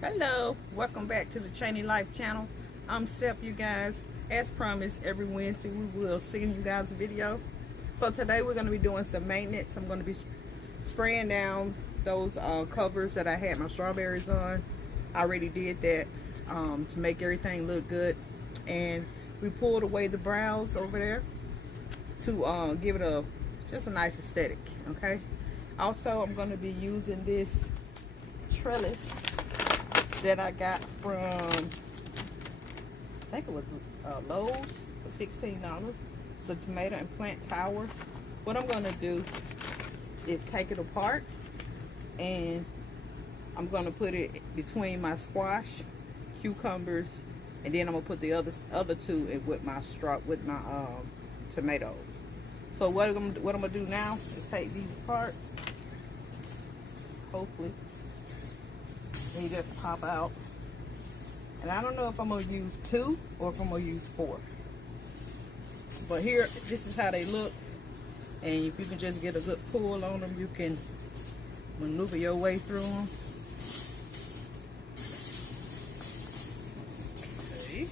Hello, welcome back to the Cheney Life channel. I'm Steph, you guys. As promised, every Wednesday we will send you guys a video. So today we're going to be doing some maintenance. I'm going to be spraying down those covers that I had my strawberries on. I already did that to make everything look good. And we pulled away the browse over there to give it just a nice aesthetic, okay? Also, I'm going to be using this trellis that I got from, I think it was Lowe's for $16. It's a tomato and plant tower. What I'm going to do is take it apart and I'm going to put it between my squash, cucumbers, and then I'm going to put the other two in with my tomatoes. So what I'm going to do now is take these apart. Hopefully they just pop out. And I don't know if I'm going to use 2 or if I'm going to use 4. But here, this is how they look. And if you can just get a good pull on them, you can maneuver your way through them. Okay,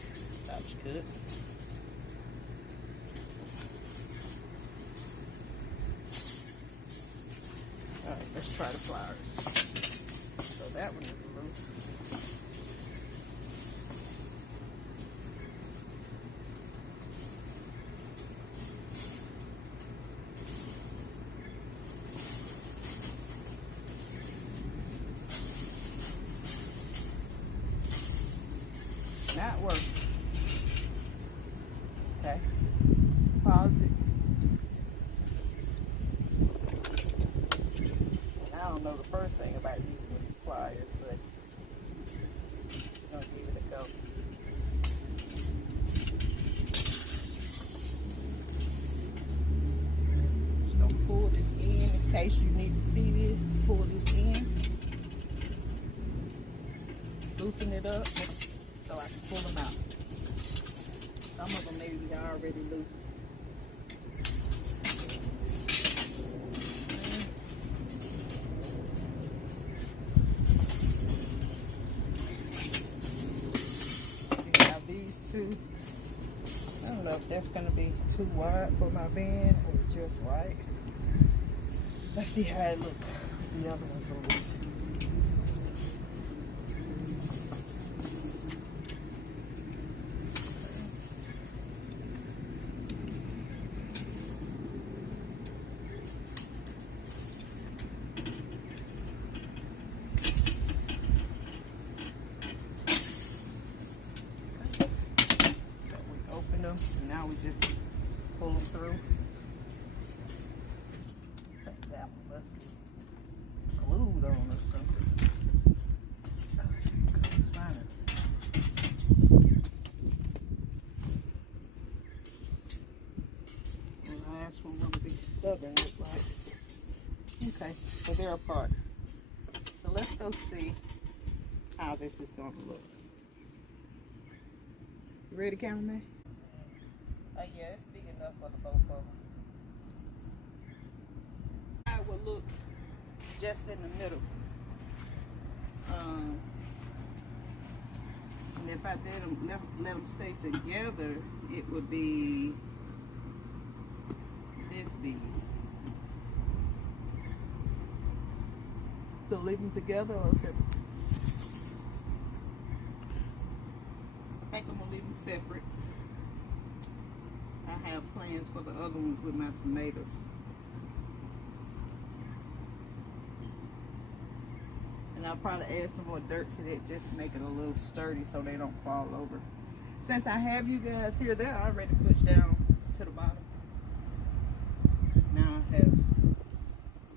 that's good. Alright, let's try the flowers. So that one is loose. Not working. Okay. Pause it. And I don't know the first thing about using these pliers, but I'm gonna give it a go. Just gonna pull this in case you need to see this. Pull this in. Loosen it up so I can pull them out. Some of them maybe are already loose. We have these two. I don't know if that's going to be too wide for my band or just right. Let's see how it looks. The other ones are loose. Now we just pull them through. I think that one must be glued on or something. Let's find it. And the last one will be stubborn, look like. Okay, so they're apart. So let's go see how this is going to look. You ready, cameraman? Yeah, it's big enough for the both of them. I will look just in the middle. And if I did them, let them stay together, it would be this big. So leave them together or separate? I think I'm gonna leave them separate. I have plans for the other ones with my tomatoes. And I'll probably add some more dirt to that just to make it a little sturdy so they don't fall over. Since I have you guys here, they're already pushed down to the bottom. Now I have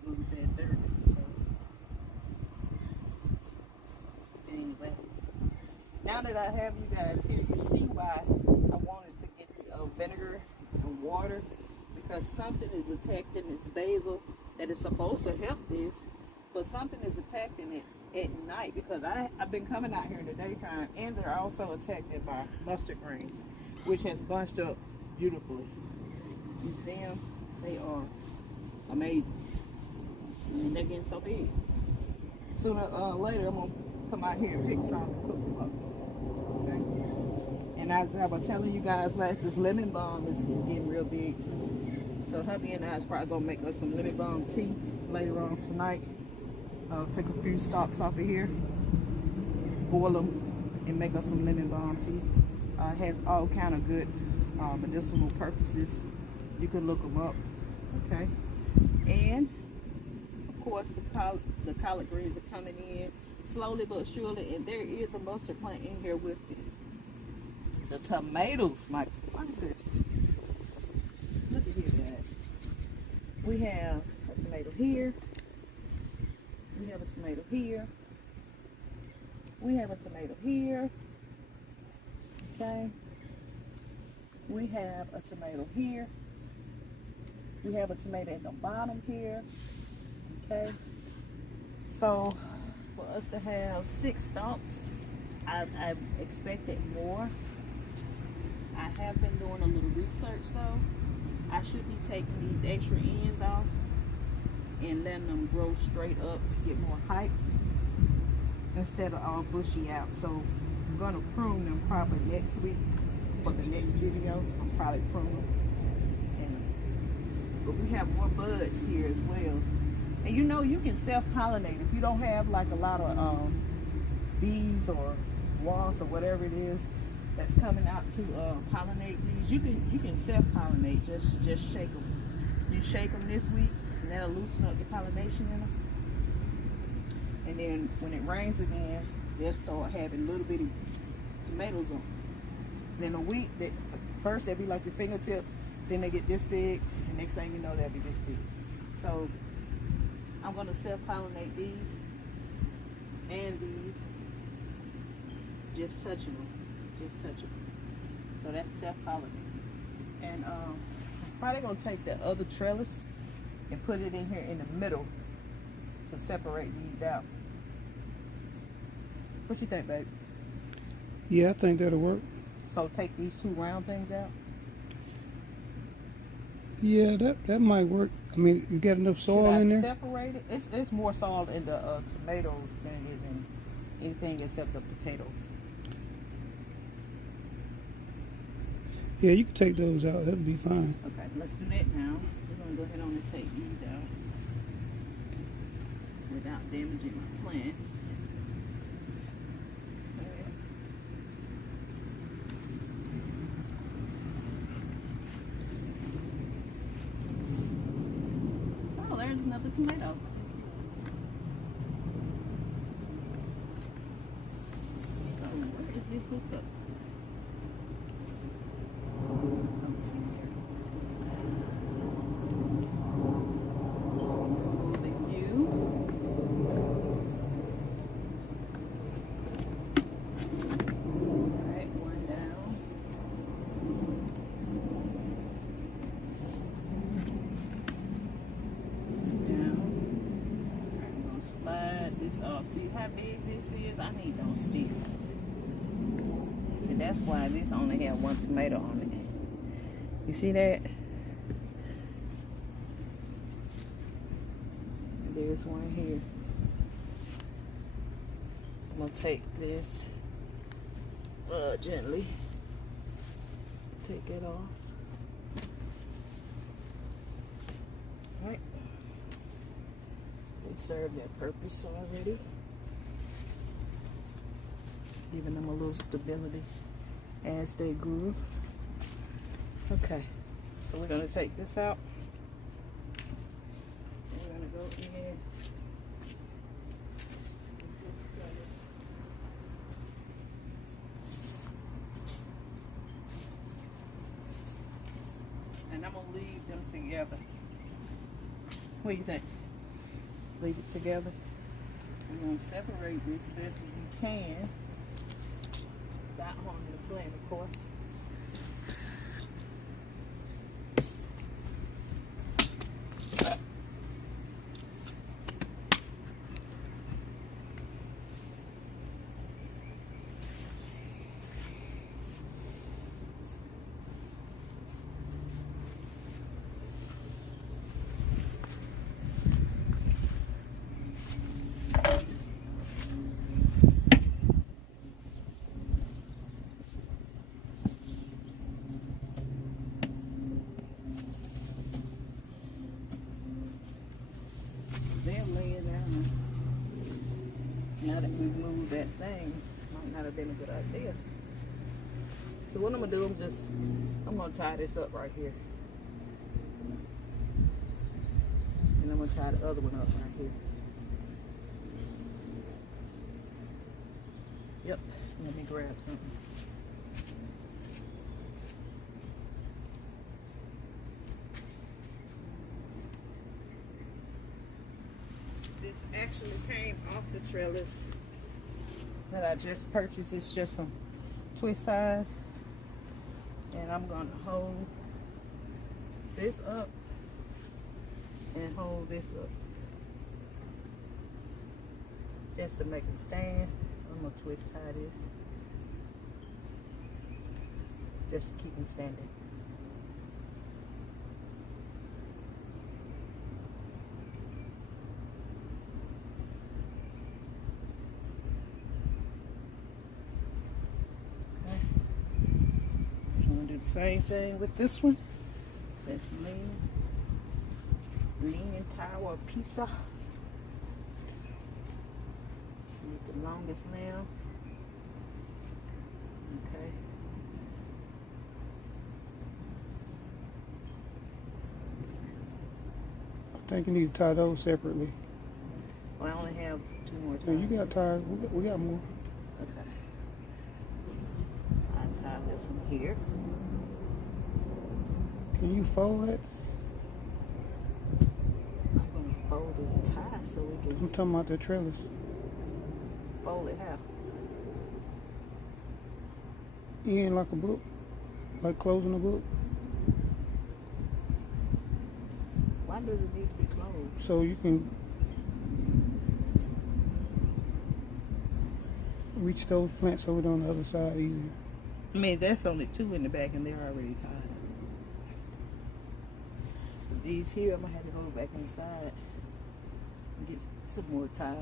moved that dirt. So anyway, now that I have you guys here, you see why I wanted to get the vinegar and water, because something is attacking this basil that is supposed to help this, but something is attacking it at night because I've been coming out here in the daytime, and they're also attacked by mustard greens, which has bunched up beautifully. You see them? They are amazing. And they're getting so big. Sooner or later, I'm going to come out here and pick some and cook them up. Okay. And as I was telling you guys last, this lemon balm is getting real big too. So hubby and I is probably gonna make us some lemon balm tea later on tonight. Take a few stalks off of here, boil them, and make us some lemon balm tea. It has all kind of good medicinal purposes. You can look them up, okay? And of course, the collard greens are coming in slowly but surely, and there is a mustard plant in here with this. The tomatoes, my goodness. Look at here, guys. We have a tomato here. We have a tomato here. We have a tomato here. Okay. We have a tomato here. We have a tomato at the bottom here. Okay. So for us to have 6 stalks, I expected more. I have been doing a little research though. I should be taking these extra ends off and letting them grow straight up to get more height instead of all bushy out. So I'm gonna prune them probably next week for the next video. I'm probably prune them. But we have more buds here as well. And you know, you can self-pollinate if you don't have like a lot of bees or wasps or whatever it is that's coming out to pollinate these. You can self-pollinate. Just shake them. You shake them this week, and that'll loosen up the pollination in them. And then when it rains again, they'll start having little bitty tomatoes on them. Then a week, first they'll be like your fingertip, then they get this big, and next thing you know, they'll be this big. So I'm gonna self-pollinate these and these, just touching them. So that's self-pollinating. And I'm probably gonna take the other trellis and put it in here in the middle to separate these out. What you think, babe? Yeah, I think that'll work. So take these 2 round things out? Yeah, that might work. I mean, you got enough soil in there? Separate it? It's more soil in the tomatoes than it is in anything except the potatoes. Yeah, you can take those out. That'll be fine. Okay, let's do that now. We're going to go ahead on and take these out without damaging my plants. Okay. Oh, there's another tomato. So, where is this hooked up? See how big this is? I need those sticks. See, that's why this only had 1 tomato on it. You see that? There's one here. So I'm gonna take this gently. Take it off. All right. They serve their purpose already. Giving them a little stability as they grew. Okay, so we're gonna take this out. And we're gonna go in. And I'm gonna leave them together. What do you think? Leave it together. We're gonna separate this best as we can. Without harming the plant, of course. move that thing. Might not have been a good idea. So what I'm gonna do, I'm gonna tie this up right here. And I'm gonna tie the other one up right here. Yep, let me grab something. This actually came off the trellis that I just purchased. It's just some twist ties. And I'm gonna hold this up and hold this up. Just to make it stand. I'm gonna twist tie this. Just to keep them standing. Same thing with this one. This lean tower pizza. With the longest nail. Okay. I think you need to tie those separately. Well, I only have 2 more So times. you got tied. We got more. Okay. I tie this one here. Can you fold that? I'm gonna fold it tie so we can I'm talking about the trellis. fold it half. You ain't like a book? Like closing a book? Why does it need to be closed? So you can reach those plants over on the other side easier. I mean, that's only 2 in the back and they're already tied. But these here, I'm gonna have to go back inside and get some more ties.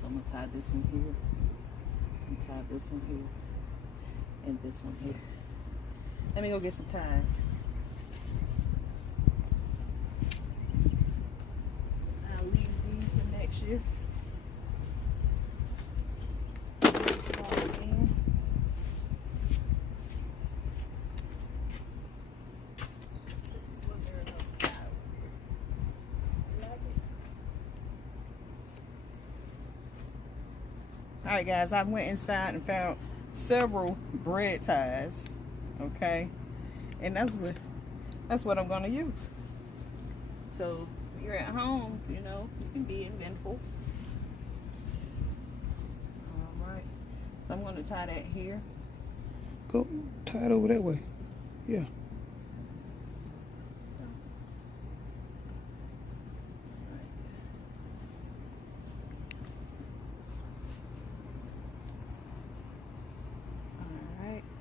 So I'm gonna tie this one here, and tie this one here, and this one here. Let me go get some ties. I'll leave these for next year. Start again. Alright guys, I went inside and found several bread ties. Okay. And that's what I'm gonna use. So when you're at home, you know, you can be inventful. Alright. So I'm gonna tie that here. Go tie it over that way. Yeah.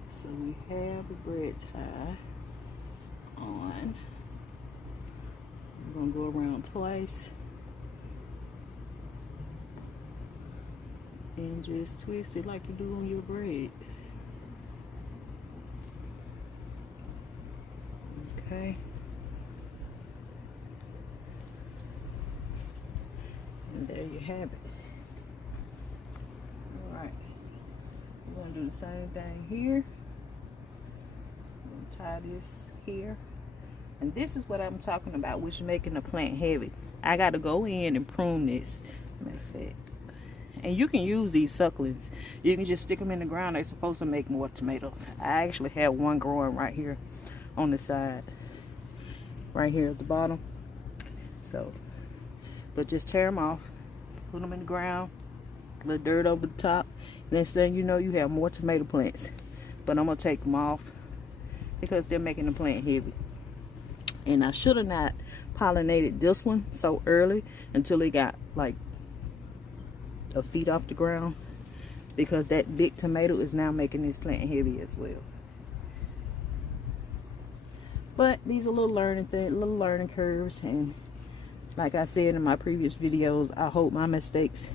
So we have the bread tie on. I'm gonna go around twice and just twist it like you do on your bread. Okay. And there you have it. All right. We're gonna do the same thing here. Tie this here, and this is what I'm talking about, which is making the plant heavy. I got to go in and prune this. Matter of fact, and you can use these succulents. You can just stick them in the ground. They're supposed to make more tomatoes. I actually have one growing right here on the side, right here at the bottom. So, but just tear them off, put them in the ground, a little dirt over the top. Next thing you know, you have more tomato plants. But I'm gonna take them off because they're making the plant heavy. And I should have not pollinated this one so early until it got like a feet off the ground, because that big tomato is now making this plant heavy as well. But these are little learning curves, and like I said in my previous videos, I hope my mistakes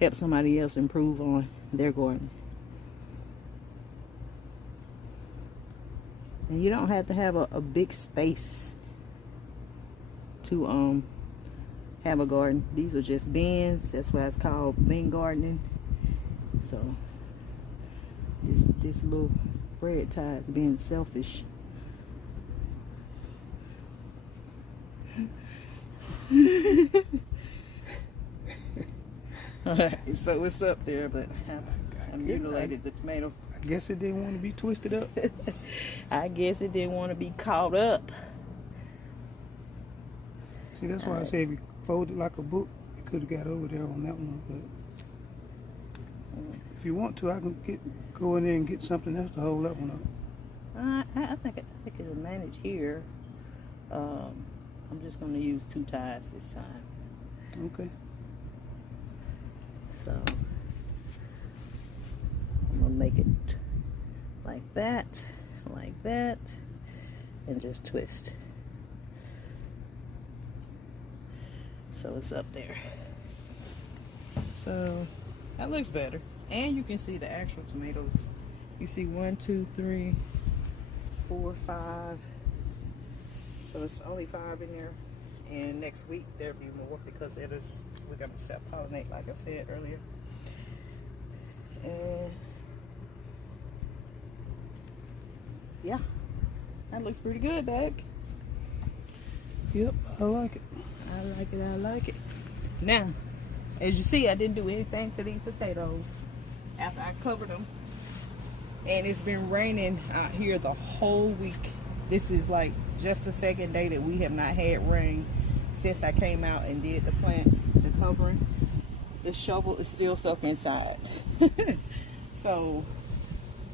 help somebody else improve on their garden. And you don't have to have a big space to have a garden. These are just bins. That's why it's called bin gardening. So this little bread tie is being selfish. Alright, so it's up there, but I mutilated the tomato. I guess it didn't want to be twisted up. I guess it didn't want to be caught up. See, that's why I say if you fold it like a book, you could have got over there on that one. But if you want to, I can go in there and get something else to hold that one up. I think it'll manage here. I'm just going to use 2 ties this time. Okay. So I'm going to make it like that, and just twist. So it's up there. So that looks better. And you can see the actual tomatoes. You see 1, 2, 3, 4, 5. So it's only 5 in there. And next week there'll be more because we're gonna self-pollinate like I said earlier. And yeah, that looks pretty good, babe. Yep, I like it. I like it. Now, as you see, I didn't do anything to these potatoes after I covered them. And it's been raining out here the whole week. This is like just the second day that we have not had rain since I came out and did the plants, the covering. The shovel is still stuck inside. So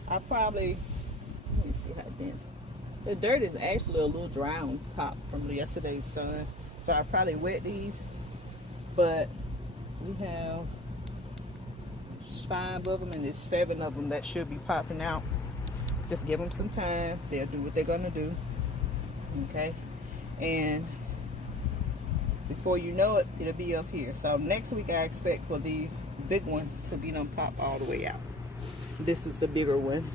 I probably, let me see how dense. The dirt is actually a little dry on top from yesterday's sun. So I probably wet these, but we have 5 of them and there's 7 of them that should be popping out. Just give them some time. They'll do what they're gonna do. Okay, and before you know it, it'll be up here. So next week I expect for the big one to be done pop all the way out. This is the bigger one.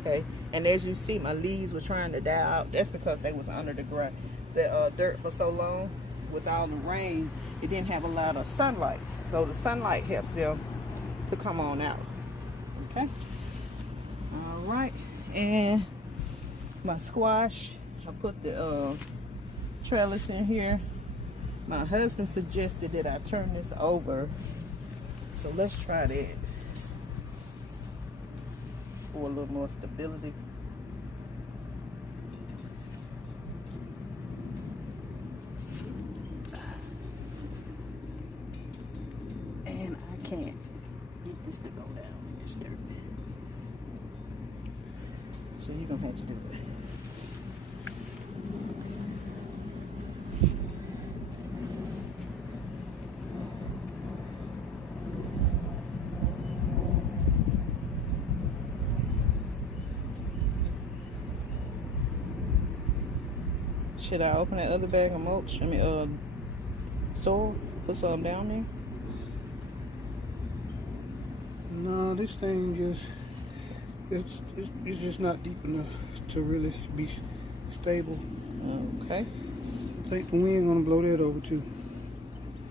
Okay, and as you see, my leaves were trying to die out. That's because they was under the ground, the dirt for so long. With all the rain, it didn't have a lot of sunlight. So the sunlight helps them to come on out. Okay. All right, and my squash, I put the trellis in here. My husband suggested that I turn this over, so let's try that for a little more stability. And I can't get this to go down in this dirt, so you're gonna have to do it. Should I open that other bag of mulch? Soil? Put some down there? No, this thing just it's just not deep enough to really be stable. Okay. I think the wind gonna blow that over too.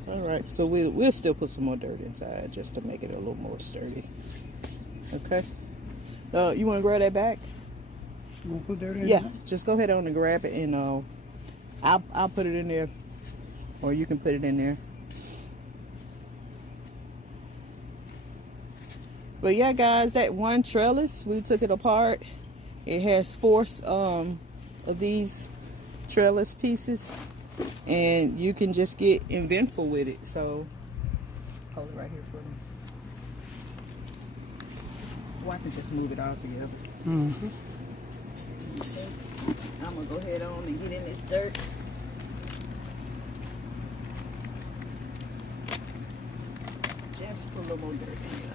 All right. So we'll still put some more dirt inside just to make it a little more sturdy. Okay. You want to grab that back? You wanna put dirt in? Yeah. Just go ahead on and grab it, and I'll put it in there, or you can put it in there. But yeah, guys, that one trellis, we took it apart. It has 4 of these trellis pieces, and you can just get inventful with it. So hold it right here for me. Or I can just move it all together. Mm-hmm. Okay. I'm gonna go ahead on and get in this dirt. Just put a little more dirt in here.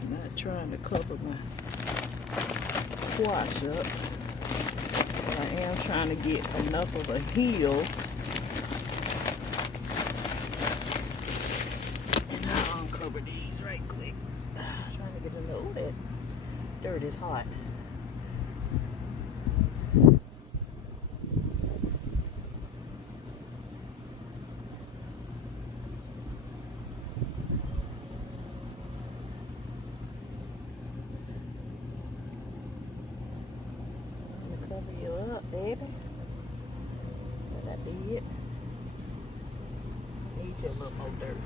I'm not trying to cover my squash up. I am trying to get enough of a heel over these right quick. Trying to get a little, that dirt is hot. Cover you up, baby. But I did. Need you a little more dirt.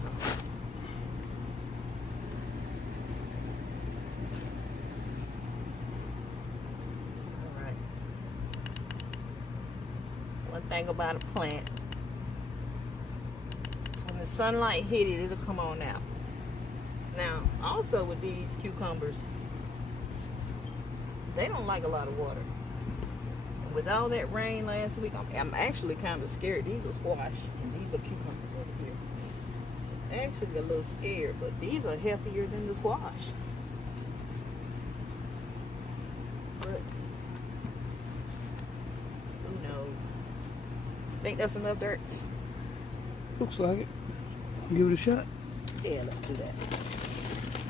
Alright. One thing about a plant is when the sunlight hit it, it'll come on out. Now, also with these cucumbers, they don't like a lot of water. With all that rain last week, I'm actually kind of scared. These are squash and these are cucumbers over here. Actually a little scared, but these are healthier than the squash. But who knows? Think that's enough dirt? Looks like it. Give it a shot. Yeah, let's do that.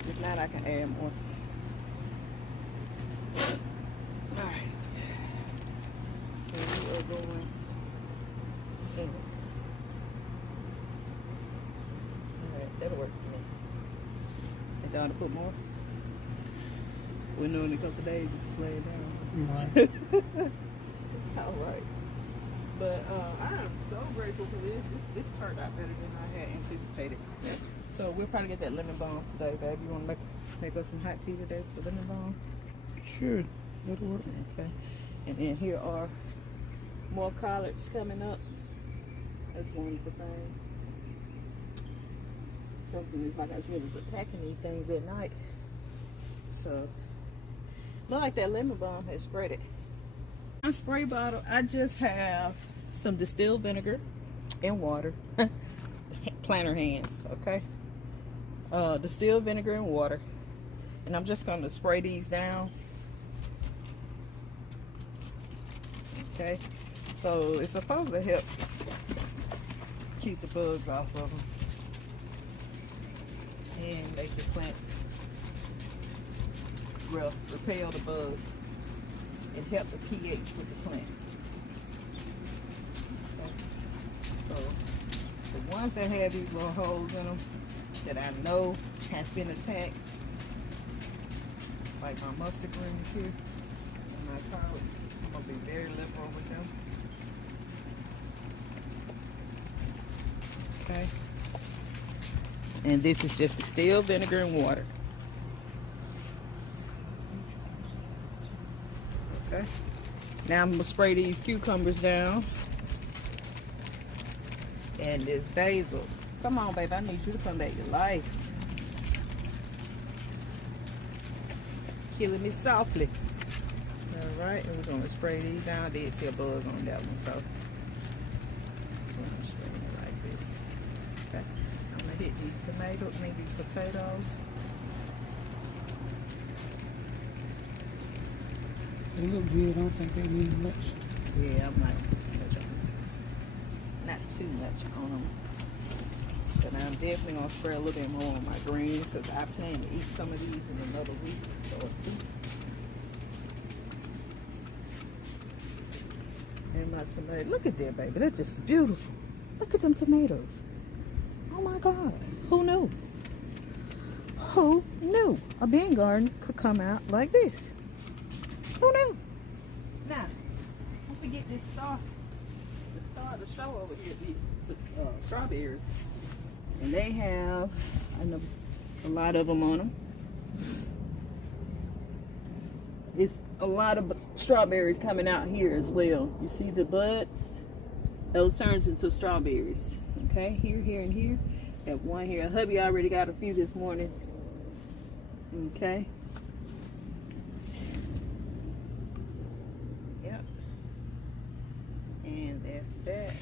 If not, I can add more. Alright. So we are going in. Alright, that'll work for me. And down to put more. We know in a couple of days you can lay it down. Right. Alright. But I am so grateful for this. This turned out better than I had anticipated. So we'll probably get that lemon balm today, babe. You want to make us some hot tea today with the lemon balm? Sure. That'll work. Okay. And then here are more collards coming up. That's one wonderful thing. Something is, like I said, is attacking these things at night. So, look like that lemon balm has spread it. My spray bottle, I just have some distilled vinegar and water. Planter hands, okay? Distilled vinegar and water. And I'm just going to spray these down. Okay? So it's supposed to help keep the bugs off of them. And make your plants repel the bugs. And help the pH with the plant. Okay. So the ones that have these little holes in them that I know has been attacked, like my mustard greens here and my collard, I'm gonna be very liberal with them. Okay. And this is just distilled vinegar and water. Okay. Now I'm gonna spray these cucumbers down. And this basil. Come on, babe, I need you to come back to life. Killing me softly. Alright, and we're gonna spray these down. I did see a bug on that one, so I'm gonna spray it like this. Okay. I'm gonna hit these tomatoes, maybe these potatoes. They look good. I don't think they need much. Yeah, I'm not put too much on them. Not too much on them. But I'm definitely going to spray a little bit more on my greens because I plan to eat some of these in another week or two. And my tomato. Look at that, baby. That's just beautiful. Look at them tomatoes. Oh my God. Who knew? Who knew a bean garden could come out like this? Who knew? Now, don't forget this star. The star of the show over here, these strawberries. And they have a lot of them on them. It's a lot of strawberries coming out here as well. You see the buds? Those turns into strawberries. Okay, here, here, and here. Got one here. Hubby already got a few this morning. Okay. And that's that.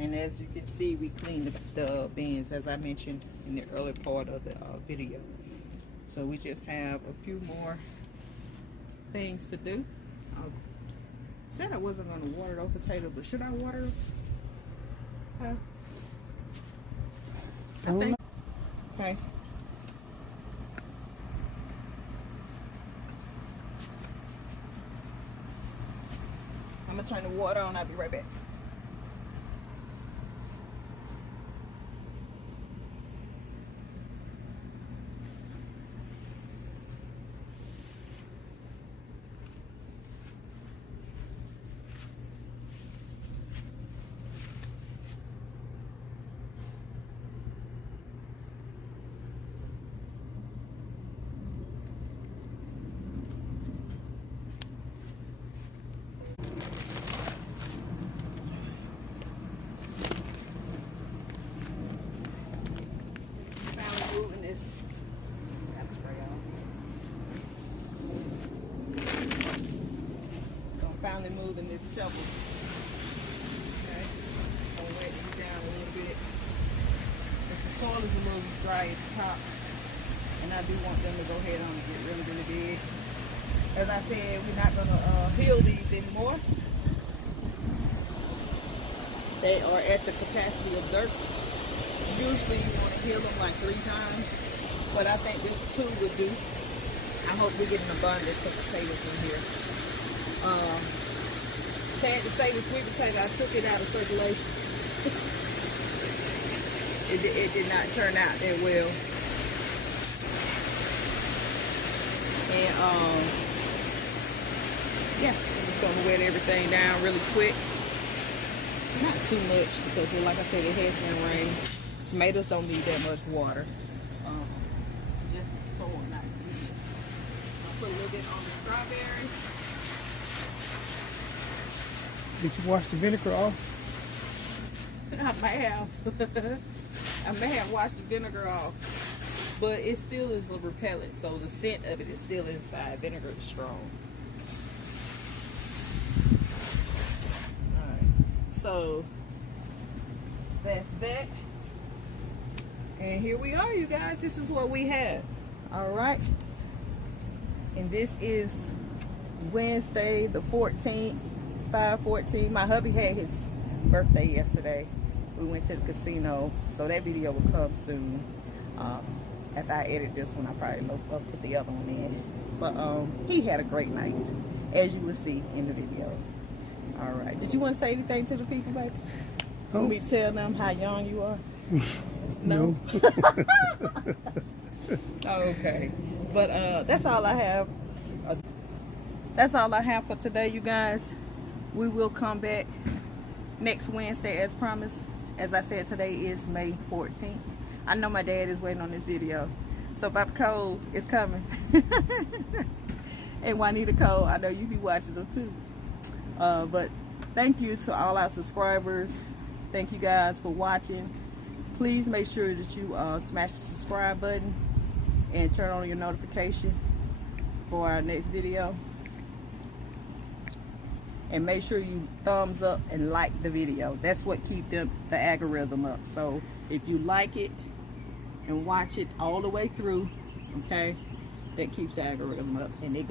And as you can see, we cleaned the bins as I mentioned in the earlier part of the video. So we just have a few more things to do. I said I wasn't going to water those potatoes, but should I water? I think. Okay. gonna turn the water on. I'll be right back. Moving this. Got to spray off. So I'm finally moving this shovel. Okay. Gonna wet these down a little bit. If the soil is a little dry at the top, and I do want them to go ahead on and get really, really big. As I said, we're not gonna heal these anymore. They are at the capacity of dirt. Usually you want to heal them like 3 times, but I think this 2 would do. I hope we get an abundance of potatoes in here. Sad to say, the sweet potato, I took it out of circulation. it did not turn out that well. And yeah, I'm just gonna wet everything down really quick. Not too much because, like I said, it has been rain. Tomatoes don't need that much water. Just so not good. I'll put a little bit on the strawberries. Did you wash the vinegar off? I may have. I may have washed the vinegar off. But it still is a repellent, so the scent of it is still inside. Vinegar is strong. Alright. So that's that. And here we are, you guys. This is what we have. All right. And this is Wednesday, the 14th, 5/14. My hubby had his birthday yesterday. We went to the casino, so that video will come soon. After I edit this one, I probably put the other one in. But he had a great night, as you will see in the video. All right. Did you want to say anything to the people, baby? Oh. Want me to tell them how young you are? No. Okay. But that's all I have. That's all I have for today, you guys. We will come back next Wednesday as promised. As I said, today is May 14th. I know my dad is waiting on this video. So Papa Cole is coming. And Juanita Cole, I know you be watching them too. But thank you to all our subscribers. Thank you guys for watching. Please make sure that you smash the subscribe button and turn on your notification for our next video. And make sure you thumbs up and like the video. That's what keeps the algorithm up. So if you like it and watch it all the way through, okay, that keeps the algorithm up and it